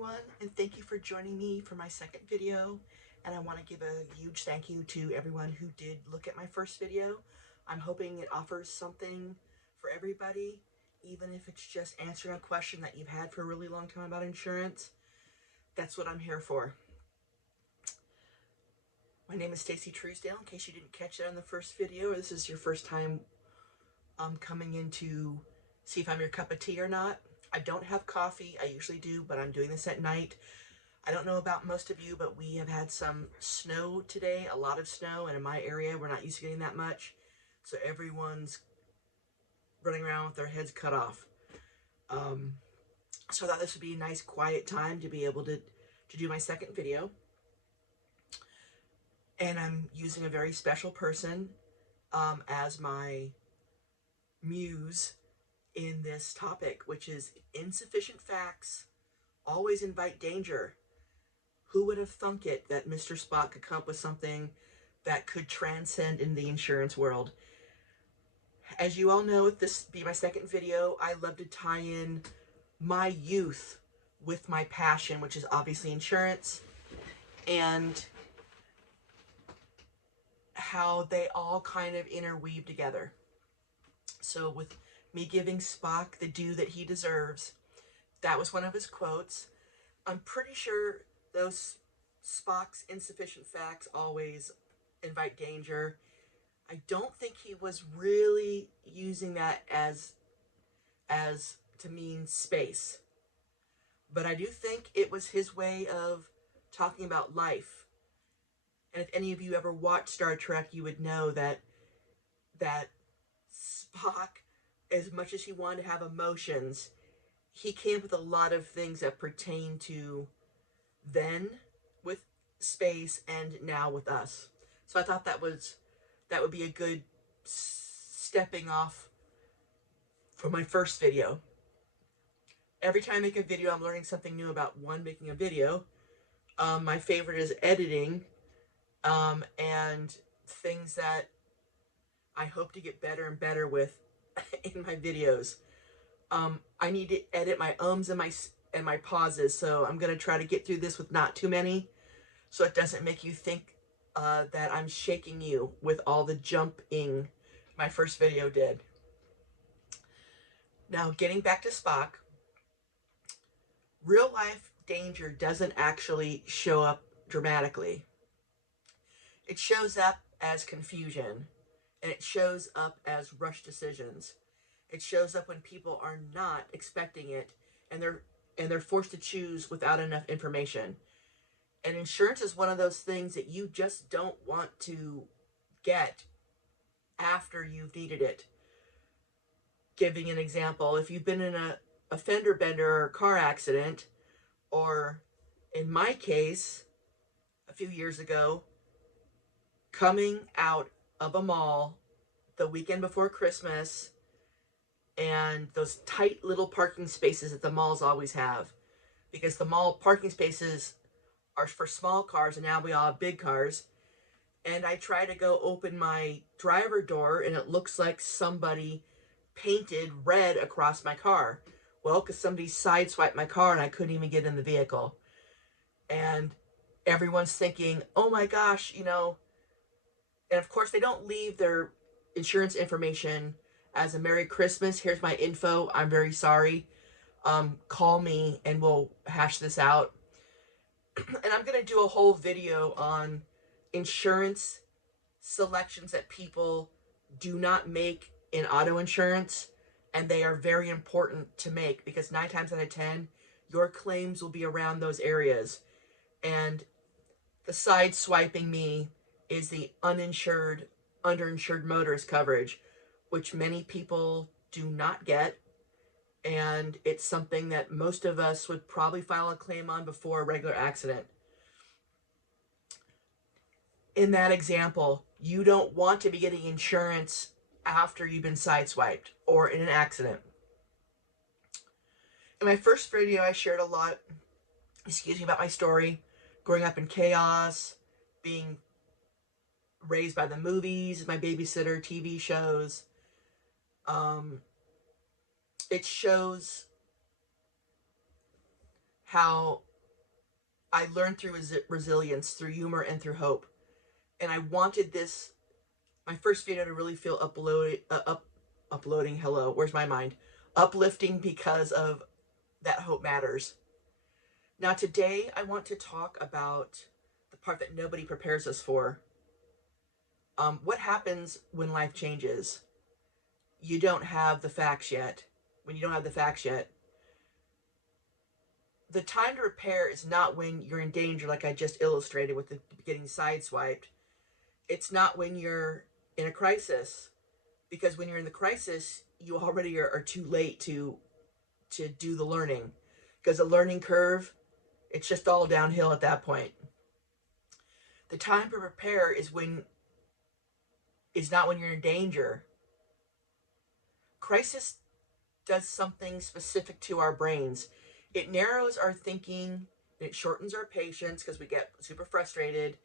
everyone, and thank you for joining me for my second video. And I want to give a huge thank you to everyone who did look at my first video. I'm hoping it offers something for everybody, even if it's just answering a question that you've had for a really long time about insurance. That's what I'm here for. My name is Stacy Truesdale, in case you didn't catch that in the first video, or this is your first time coming in to see if I'm your cup of tea or not. I don't have coffee. I usually do, but I'm doing this at night. I don't know about most of you, but we have had some snow today, a lot of snow, and in my area, we're not used to getting that much. So everyone's running around with their heads cut off. So I thought this would be a nice quiet time to be able to do my second video. And I'm using a very special person as my muse in this topic, which is insufficient facts always invite danger. Who would have thunk it that Mr. Spock could come up with something that could transcend in the insurance world? As you all know, if this be my second video, I love to tie in my youth with my passion, which is obviously insurance, and how they all kind of interweave together. So with me giving Spock the due that he deserves, that was one of his quotes. I'm pretty sure those Spock's insufficient facts always invite danger. I don't think he was really using that as to mean space. But I do think it was his way of talking about life. And if any of you ever watched Star Trek, you would know that Spock, as much as he wanted to have emotions, he came up with a lot of things that pertain to then with space and now with us. So I thought that would be a good stepping off for my first video. Every time I make a video, I'm learning something new about making a video. My favorite is editing, and things that I hope to get better and better with in my videos. I need to edit my ums and my pauses, so I'm going to try to get through this with not too many, so it doesn't make you think that I'm shaking you with all the jumping my first video did. Now, getting back to Spock, real life danger doesn't actually show up dramatically. It shows up as confusion, and it shows up as rush decisions. It shows up when people are not expecting it, and they're forced to choose without enough information. And insurance is one of those things that you just don't want to get after you've needed it. Giving an example, if you've been in a fender bender or car accident, or in my case, a few years ago, coming out of a mall the weekend before Christmas, and those tight little parking spaces that the malls always have, because the mall parking spaces are for small cars, and now we all have big cars. And I try to go open my driver door, and it looks like somebody painted red across my car. Well, because somebody sideswiped my car, and I couldn't even get in the vehicle. And everyone's thinking, oh my gosh, you know. And of course, they don't leave their insurance information as a Merry Christmas, here's my info, I'm very sorry. Call me and we'll hash this out. And I'm going to do a whole video on insurance selections that people do not make in auto insurance, and they are very important to make, because 9 times out of 10 your claims will be around those areas. And the side swiping me is the uninsured, underinsured motorist coverage, which many people do not get. And it's something that most of us would probably file a claim on before a regular accident. In that example, you don't want to be getting insurance after you've been sideswiped or in an accident. In my first video, I shared a lot, about my story, growing up in chaos, being raised by the movies, my babysitter, TV shows. It shows how I learned through resilience, through humor, and through hope. And I wanted this, my first video, to really feel uploading. Hello, where's my mind? Uplifting, because of that hope matters. Now, today, I want to talk about the part that nobody prepares us for. What happens when life changes? You don't have the facts yet. When you don't have the facts yet, the time to repair is not when you're in danger, like I just illustrated with the getting sideswiped. It's not when you're in a crisis, because when you're in the crisis, you already are too late to do the learning, because the learning curve, it's just all downhill at that point. The time to prepare is not when you're in danger. Crisis does something specific to our brains. It narrows our thinking, it shortens our patience because we get super frustrated,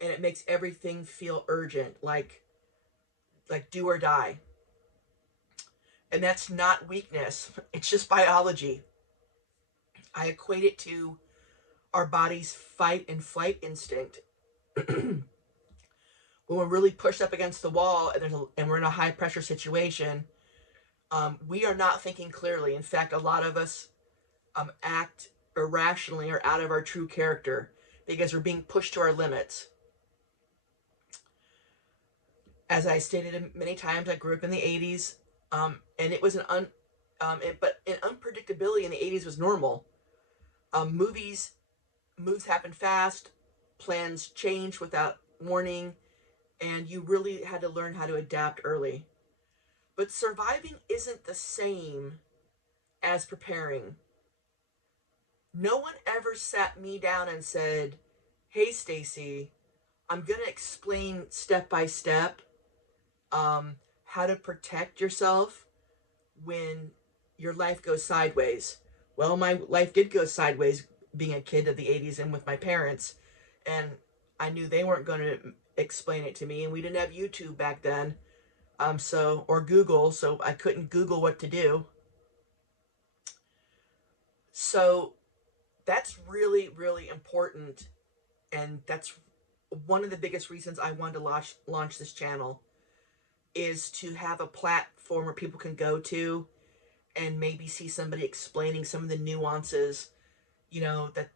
and it makes everything feel urgent, like do or die. And that's not weakness, it's just biology. I equate it to our body's fight and flight instinct. When we're really pushed up against the wall and we're in a high pressure situation, we are not thinking clearly. In fact, a lot of us act irrationally or out of our true character because we're being pushed to our limits. As I stated many times, I grew up in the 80s, and it was but an unpredictability in the 80s was normal. Moves happened fast, plans changed without warning, and you really had to learn how to adapt early. But surviving isn't the same as preparing. No one ever sat me down and said, "Hey, Stacy, I'm going to explain step by step how to protect yourself when your life goes sideways." Well, my life did go sideways being a kid of the 80s and with my parents, and I knew they weren't going to explain it to me, and we didn't have YouTube back then, or Google, so I couldn't Google what to do. So that's really, really important, and that's one of the biggest reasons I wanted to launch this channel, is to have a platform where people can go to and maybe see somebody explaining some of the nuances, that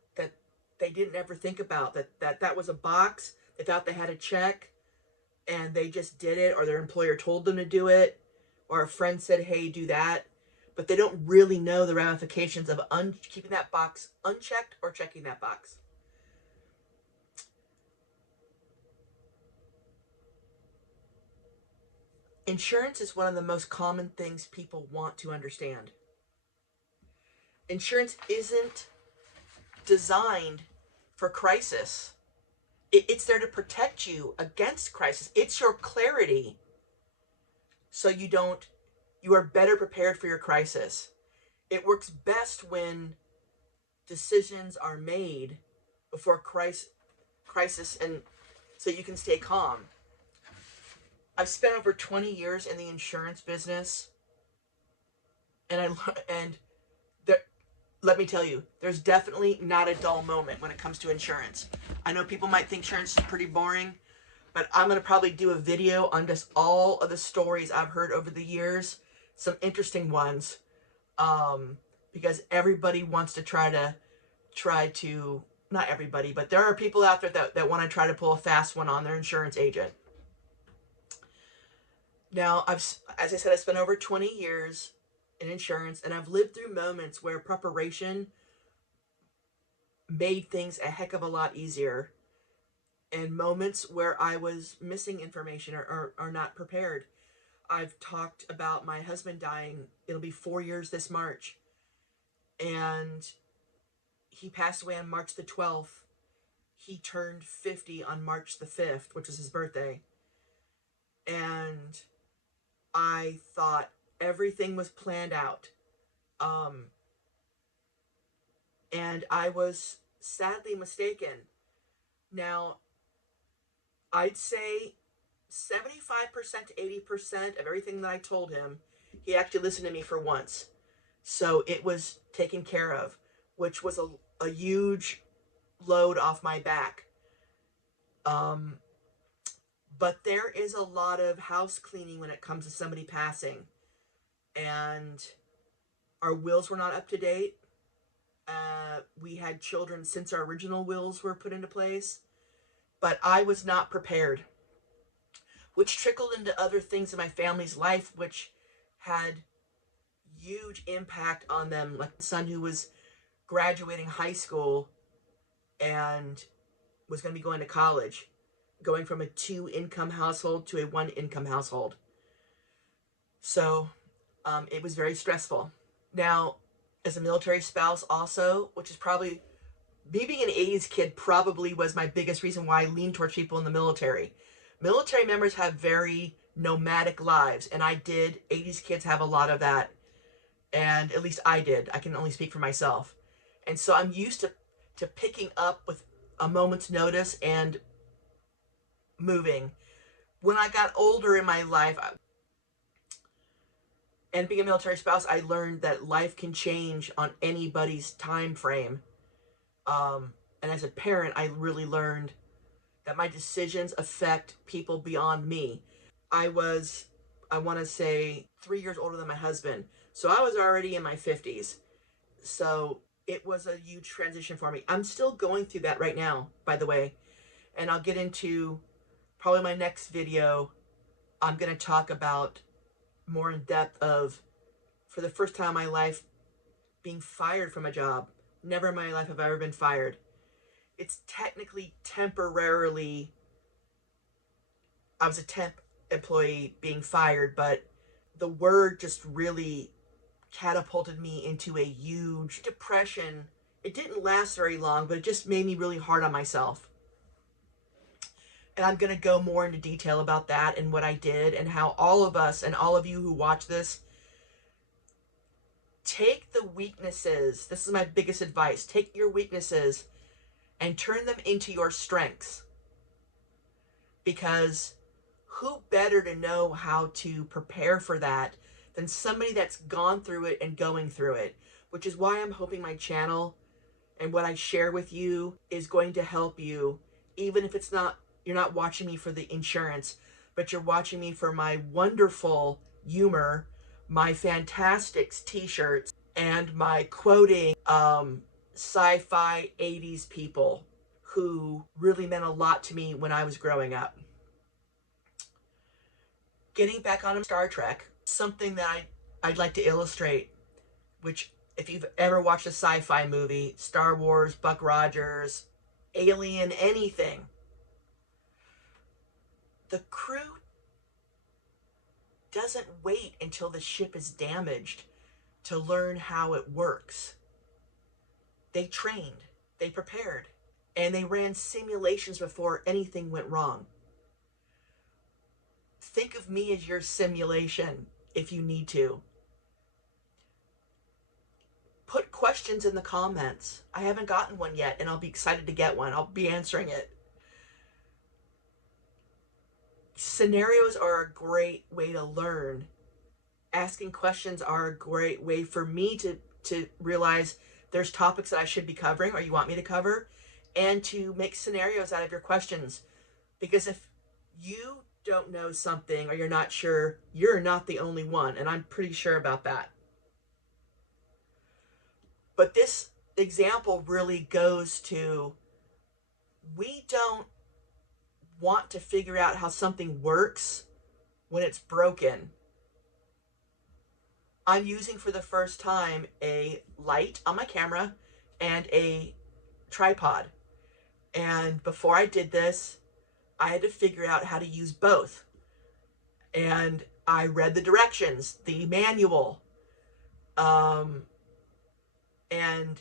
they didn't ever think about, that was a box they thought they had to check, and they just did it, or their employer told them to do it, or a friend said, "Hey, do that," but they don't really know the ramifications of keeping that box unchecked or checking that box. Insurance is one of the most common things people want to understand. Insurance isn't designed for crisis. It's there to protect you against crisis. It's your clarity, so you are better prepared for your crisis. It works best when decisions are made before crisis, and so you can stay calm. I've spent over 20 years in the insurance business, and let me tell you, there's definitely not a dull moment when it comes to insurance. I know people might think insurance is pretty boring, but I'm going to probably do a video on just all of the stories I've heard over the years, some interesting ones, because everybody wants to try to, not everybody, but there are people out there that want to try to pull a fast one on their insurance agent. Now, as I said, I spent over 20 years in insurance, and I've lived through moments where preparation made things a heck of a lot easier, and moments where I was missing information or not prepared. I've talked about my husband dying. It'll be 4 years this March, and he passed away on March the 12th. He turned 50 on March the 5th, which was his birthday. And I thought everything was planned out. And I was sadly mistaken. Now, I'd say 75% to 80% of everything that I told him, he actually listened to me for once. So it was taken care of, which was a huge load off my back. Um, but there is a lot of house cleaning when it comes to somebody passing. And our wills were not up to date. We had children since our original wills were put into place. But I was not prepared, which trickled into other things in my family's life, which had huge impact on them. Like my son who was graduating high school and was going to be going to college, going from a 2-income household to a 1-income household. So it was very stressful. Now, as a military spouse also, which is probably, me being an 80s kid probably was my biggest reason why I leaned towards people in the military. Military members have very nomadic lives, and I did. 80s kids have a lot of that, and at least I did. I can only speak for myself. And so I'm used to picking up with a moment's notice and moving. When I got older in my life, and being a military spouse, I learned that life can change on anybody's time frame. And as a parent, I really learned that my decisions affect people beyond me. I want to say, 3 years older than my husband. So I was already in my 50s. So it was a huge transition for me. I'm still going through that right now, by the way. And I'll get into probably my next video. I'm going to talk about more in depth of, for the first time in my life, being fired from a job. Never in my life have I ever been fired. It's technically temporarily, I was a temp employee being fired, but the word just really catapulted me into a huge depression. It didn't last very long, but it just made me really hard on myself. And I'm going to go more into detail about that and what I did and how all of us and all of you who watch this, take the weaknesses. This is my biggest advice. Take your weaknesses and turn them into your strengths. Because who better to know how to prepare for that than somebody that's gone through it and going through it? Which is why I'm hoping my channel and what I share with you is going to help you, even if it's not, you're not watching me for the insurance, but you're watching me for my wonderful humor, my fantastic t-shirts, and my quoting sci-fi 80s people who really meant a lot to me when I was growing up. Getting back on Star Trek, something that I'd like to illustrate, which if you've ever watched a sci-fi movie, Star Wars, Buck Rogers, Alien, anything, the crew doesn't wait until the ship is damaged to learn how it works. They trained, they prepared, and they ran simulations before anything went wrong. Think of me as your simulation if you need to. Put questions in the comments. I haven't gotten one yet, and I'll be excited to get one. I'll be answering it. Scenarios are a great way to learn. Asking questions are a great way for me to realize there's topics that I should be covering or you want me to cover, and to make scenarios out of your questions. Because if you don't know something or you're not sure, you're not the only one, and I'm pretty sure about that. But this example really goes to, we don't want to figure out how something works when it's broken. I'm using for the first time a light on my camera and a tripod. And before I did this, I had to figure out how to use both. And I read the directions, the manual, and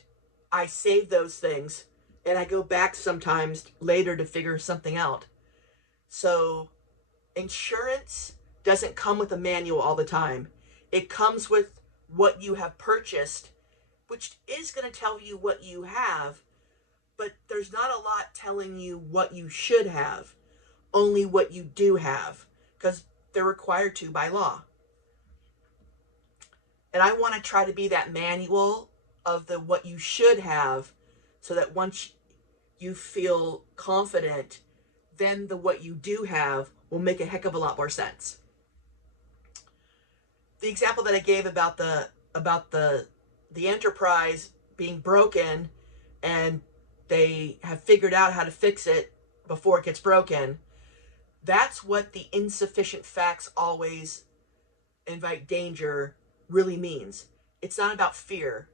I save those things, and I go back sometimes later to figure something out. So insurance doesn't come with a manual all the time. It comes with what you have purchased, which is going to tell you what you have, but there's not a lot telling you what you should have, only what you do have, because they're required to by law. And I want to try to be that manual of the what you should have, so that once you feel confident, then what you do have will make a heck of a lot more sense. The example that I gave about the enterprise being broken, and they have figured out how to fix it before it gets broken, that's what the insufficient facts always invite danger really means. It's not about fear.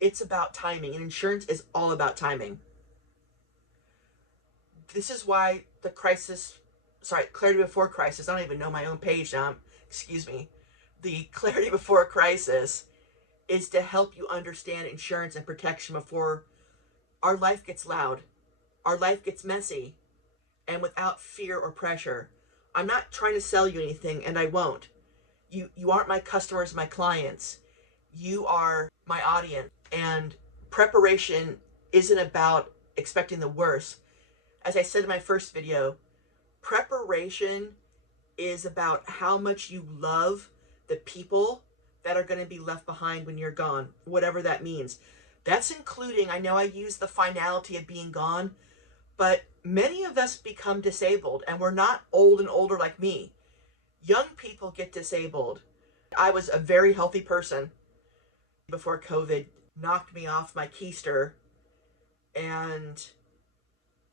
It's about timing, and insurance is all about timing. This is why the clarity before crisis, I don't even know my own page now, excuse me. The clarity before crisis is to help you understand insurance and protection before our life gets loud, our life gets messy, and without fear or pressure. I'm not trying to sell you anything, and I won't. You aren't my customers, my clients. You are my audience. And preparation isn't about expecting the worst. As I said in my first video, preparation is about how much you love the people that are going to be left behind when you're gone, whatever that means. That's including, I know I use the finality of being gone, but many of us become disabled, and we're not old and older like me. Young people get disabled. I was a very healthy person before COVID knocked me off my keister, and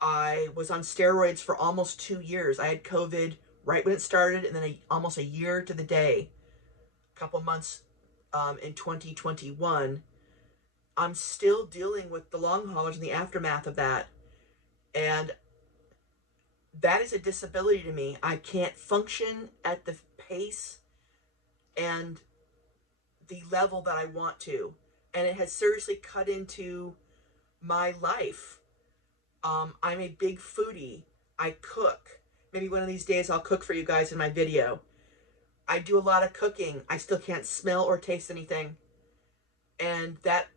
I was on steroids for almost 2 years. I had COVID right when it started, and then almost a year to the day, a couple months in 2021. I'm still dealing with the long haulers and the aftermath of that. And that is a disability to me. I can't function at the pace and the level that I want to. And it has seriously cut into my life. I'm a big foodie. I cook. Maybe one of these days I'll cook for you guys in my video. I do a lot of cooking. I still can't smell or taste anything. And that,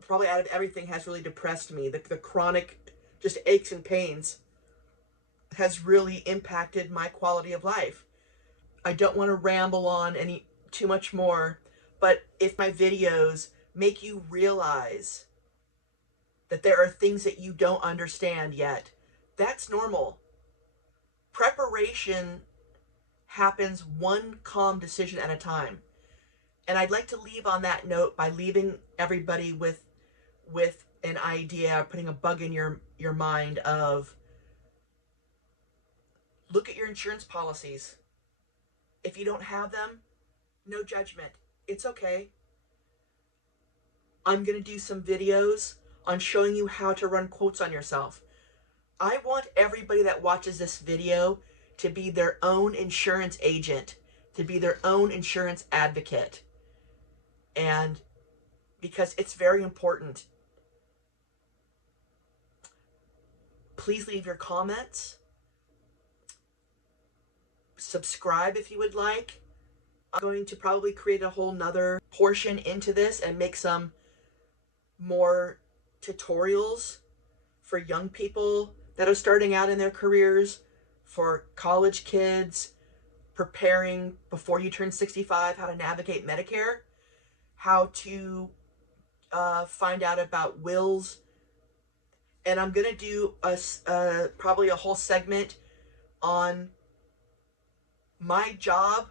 probably out of everything, has really depressed me. The chronic just aches and pains has really impacted my quality of life. I don't want to ramble on too much more, but if my videos make you realize that there are things that you don't understand yet, that's normal. Preparation happens one calm decision at a time. And I'd like to leave on that note by leaving everybody with an idea, putting a bug in your mind of, look at your insurance policies. If you don't have them, no judgment. It's okay. I'm going to do some videos on showing you how to run quotes on yourself. I want everybody that watches this video to be their own insurance agent, to be their own insurance advocate. And because it's very important. Please leave your comments. Subscribe if you would like. I'm going to probably create a whole nother portion into this and make some more tutorials for young people that are starting out in their careers, for college kids, preparing before you turn 65, how to navigate Medicare, how to find out about wills. And I'm going to do probably a whole segment on my job.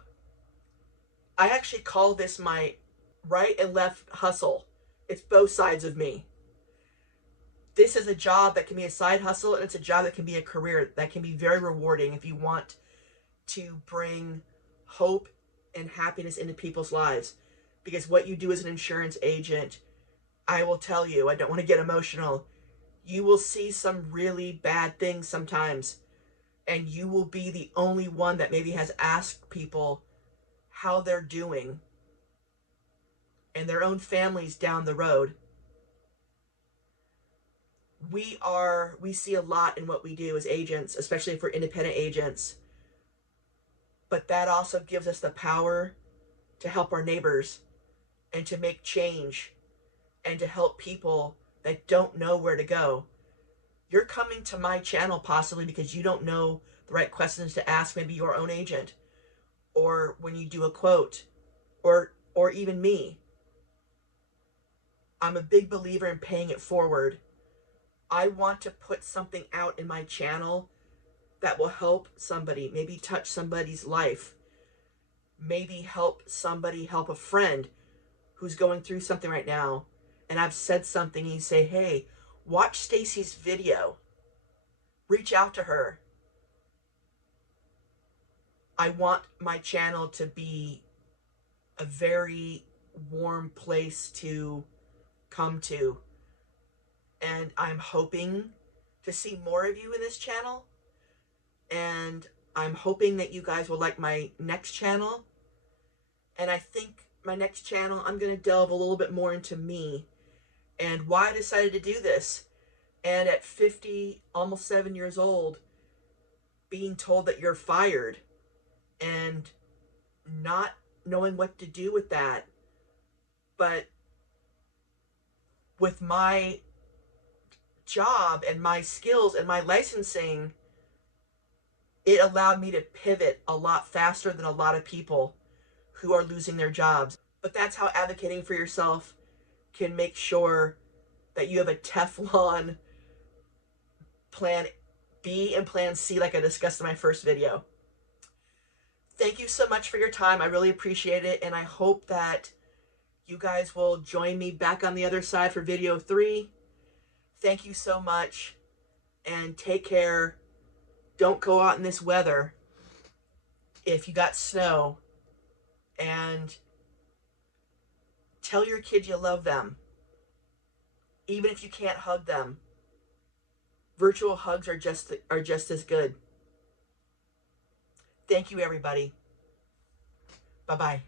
I actually call this my right and left hustle. It's both sides of me. This is a job that can be a side hustle, and it's a job that can be a career that can be very rewarding if you want to bring hope and happiness into people's lives. Because what you do as an insurance agent, I will tell you, I don't want to get emotional, you will see some really bad things sometimes, and you will be the only one that maybe has asked people how they're doing and their own families down the road. We see a lot in what we do as agents, especially if we're independent agents. But that also gives us the power to help our neighbors and to make change and to help people that don't know where to go. You're coming to my channel possibly because you don't know the right questions to ask maybe your own agent, or when you do a quote, or even me. I'm a big believer in paying it forward. I want to put something out in my channel that will help somebody, maybe touch somebody's life, maybe help somebody help a friend who's going through something right now. And I've said something, and you say, hey, watch Stacy's video. Reach out to her. I want my channel to be a very warm place to come to. And I'm hoping to see more of you in this channel. And I'm hoping that you guys will like my next channel. And I think my next channel, I'm going to delve a little bit more into me and why I decided to do this. And at 50, almost 7 years old, being told that you're fired and not knowing what to do with that. But with my job and my skills and my licensing, it allowed me to pivot a lot faster than a lot of people who are losing their jobs. But that's how advocating for yourself can make sure that you have a Teflon plan B and plan C, like I discussed in my first video. Thank you so much for your time. I really appreciate it. And I hope that you guys will join me back on the other side for video 3. Thank you so much. And take care. Don't go out in this weather if you got snow. And tell your kids you love them, even if you can't hug them. Virtual hugs are just as good. Thank you, everybody. Bye-bye.